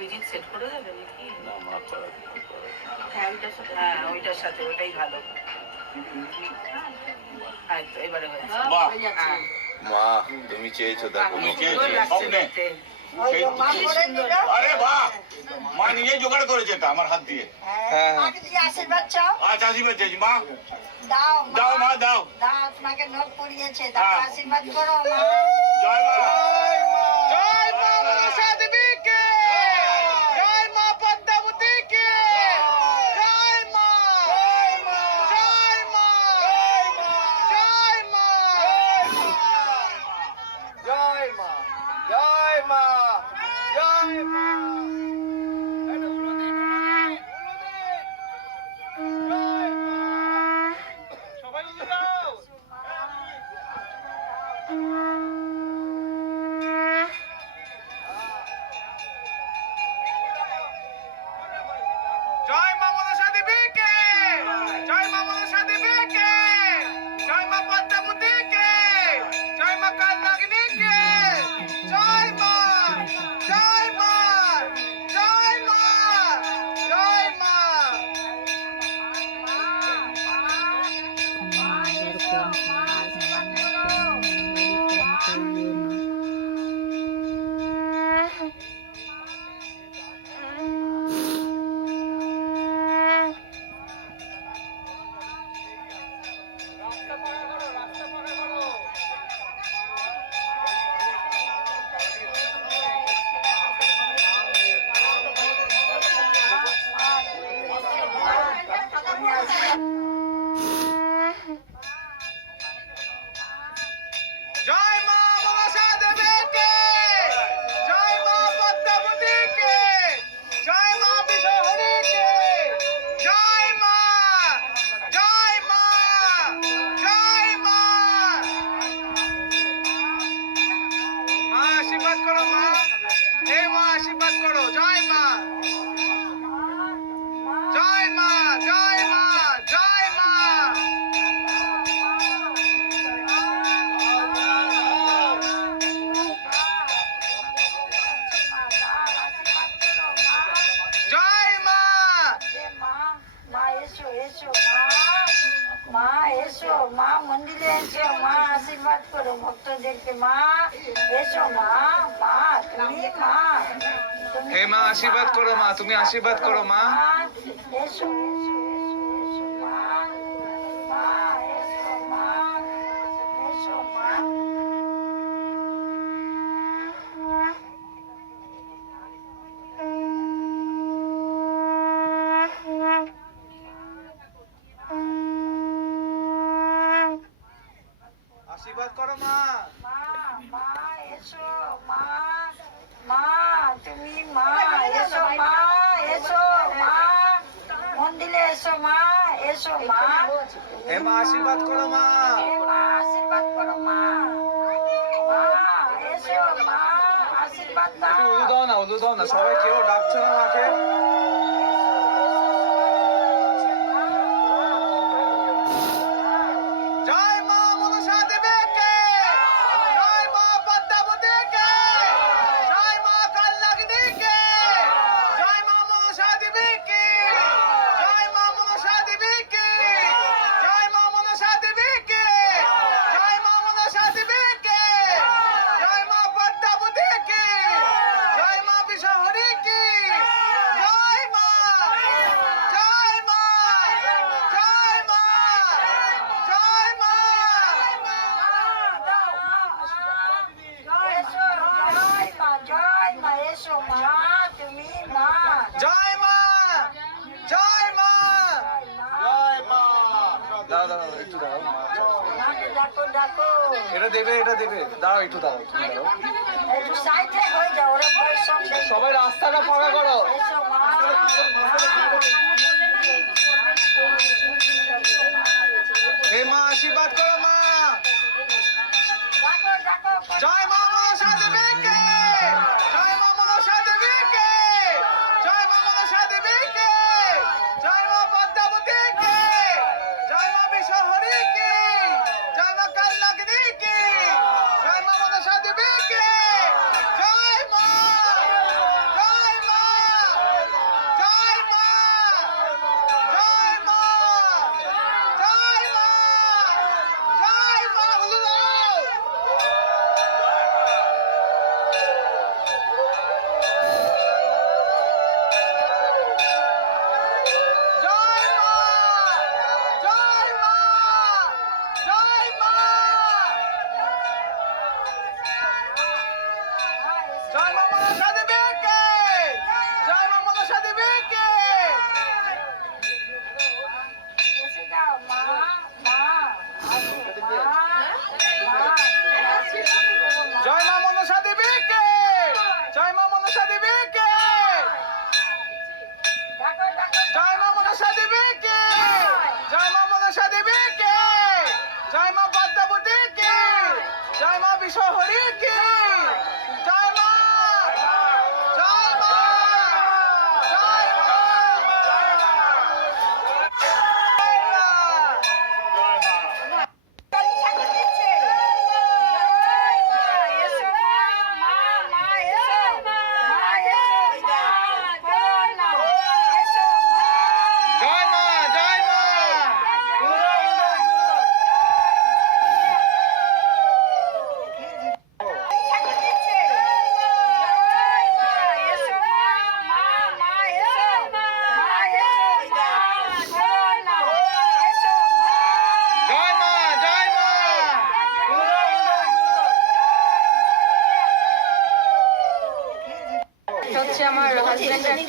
Abhijit set করে দেবে নাকি? না মা করা হ্যাঁ ওইটার সাথে হ্যাঁ ওইটার সাথে ওটাই ভালো। হ্যাঁ এবারে হয়েছে। হ্যাঁ মা তুমি চেয়েছো দেখো খুব মা। সুন্দর লাগছে স্বপ্নে। দেখতে। সেই- কি সুন্দর। আরে বাহ! মা নিজে জোগাড় করেছে এটা আমার হাত দিয়ে। হ্যাঁ আশীর্বাদ চাও? আচ্ছা আসিবে চেয়েছি মা। দাও দাও মা দাও। দাও তোমাকে নোট পড়িয়েছে দাও হ্যাঁ। আশীর্বাদ করো মা। জয় মা। আশীর্বাদ করো, মা। হে মা, আশীর্বাদ করো। জয় মা। জয় মা জয় মা জয় মা। মা, মন্দিরে এসো, মা। করো ভক্তদেরকে মা। এসো মা মা তুমি মা হে মা আশীর্বাদ করো মা তুমি আশীর্বাদ করো মা। এসো আশীর্বাদ করো মা। মা এসো মা মা তুমি মা এসো মা এসো মা মন্দিরে এসো মা এসো মা। হে মা আশীর্বাদ করো মা। হে মা আশীর্বাদ করো মা। মা এসো মা আশীর্বাদ দাও। উলু দাও না উলু দাও না সবাই কেউ ডাকছে না মাকে ডাকো ডাকো। এটা দেবে এটা দেবে। দাঁড়াও একটু দাঁড়াও তুমি দাঁড়াও। একটু সাইডে হয়ে যাও ওরা বয়স সব সবাই রাস্তাটা ফাঁকা করো। এসো হে মা আশীর্বাদ করো।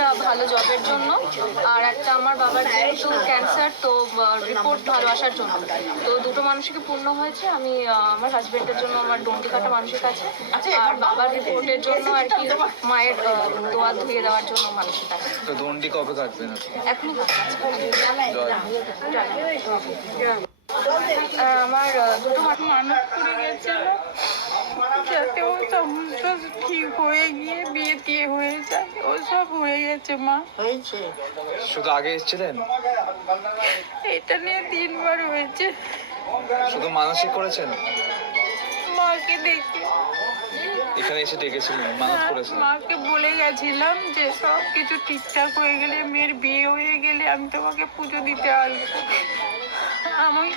একটা ভালো জবের জন্য। আর একটা আমার বাবার যেহেতু ক্যান্সার তো রিপোর্ট ভালো আসার জন্য। তো দুটো মানুষকে পূর্ণ হয়েছে। আমি আমার হাজব্যান্ডের জন্য আমার ডন্ডি কাটা মানুষের কাছে। আর বাবার রিপোর্টের জন্য আর কি মায়ের দোয়া ধুয়ে দেওয়ার জন্য মানুষের কাছে। তো কবে কাটবেন এখনই আর আমার দুটো মানুষ করে গেছিল যাতে ও সমস্ত ঠিক হয়ে গিয়ে বিয়ে টিয়ে হয়ে যায় ও সব হয়ে গেছে মা হয়েছে। শুধু আগে এসেছিলেন? এটা নিয়ে তিনবার হয়েছে। শুধু মানসিক করেছেন? মাকে দেখে। এখানে এসে ডেকেছিলেন মানত করেছিলেন মাকে বলে গেছিলাম যে সব কিছু ঠিকঠাক হয়ে গেলে মেয়ের বিয়ে হয়ে গেলে আমি তোমাকে পুজো দিতে আসব। আমি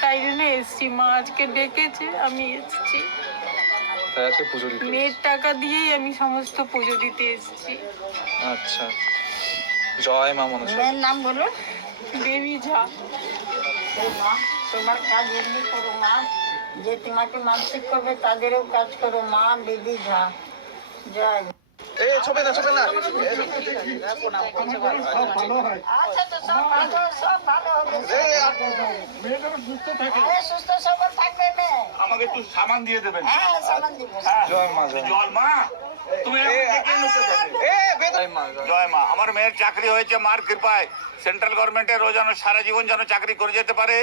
তাই জন্য এসছি। মা আজকে ডেকেছে আমি এসছি। তাই আজকে পুজো দিতে মেয়ের টাকা দিয়েই আমি সমস্ত পুজো দিতে এসছি। আচ্ছা। জয় মা মনসা। মেয়ের নাম বলুন বেবি ঝা। মা তোমার কাজ এমনি করো মা। যে তোমাকে মানসিক করবে তাদেরও কাজ করো মা দিদি ঝা। জয়। এ ছবি না ছবি না। আচ্ছা তো সব ভালো সব ভালো হবে। সুস্থ মেয়ে আমাকে একটু সামান দিয়ে দেবেন। হ্যাঁ সামান দিব। হ্যাঁ। জয় মা জয় মা। জল মা তুমি এরকম ডেকে নিতে পারবে? এ বেদ জয় মা জয় মা। জয় মা আমার মেয়ের চাকরি হয়েছে মার কৃপায়। সেন্ট্রাল গভর্নমেন্টের ও যেন সারা জীবন যেন চাকরি করে যেতে পারে।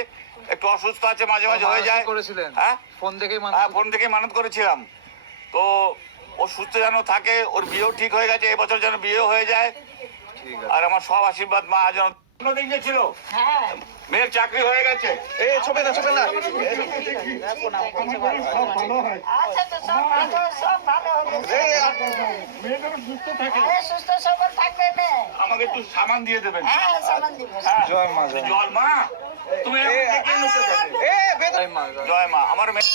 একটু অসুস্থ আছে মাঝে মাঝে হয়ে যায়। করেছিলেন। হ্যাঁ? ফোন মানত হ্যাঁ ফোন থেকে মানত করেছিলাম। তো ও সুস্থ যেন থাকে ওর বিয়েও ঠিক হয়ে গেছে এবছর যেন বিয়েও হয়ে যায়। আর আমার সব আশীর্বাদ মা যেন ছিল হ্যাঁ। মেয়ের চাকরি হয়ে গেছে। এ ছবি না ছবি না। আচ্ছা থাকবে মেয়ে। আমাকে একটু সামান দিয়ে দেবেন। হ্যাঁ সামান দিব। হ্যাঁ। জয় মা জয় মা। জল মা। তুমি। জয় মা। আমার মেয়ে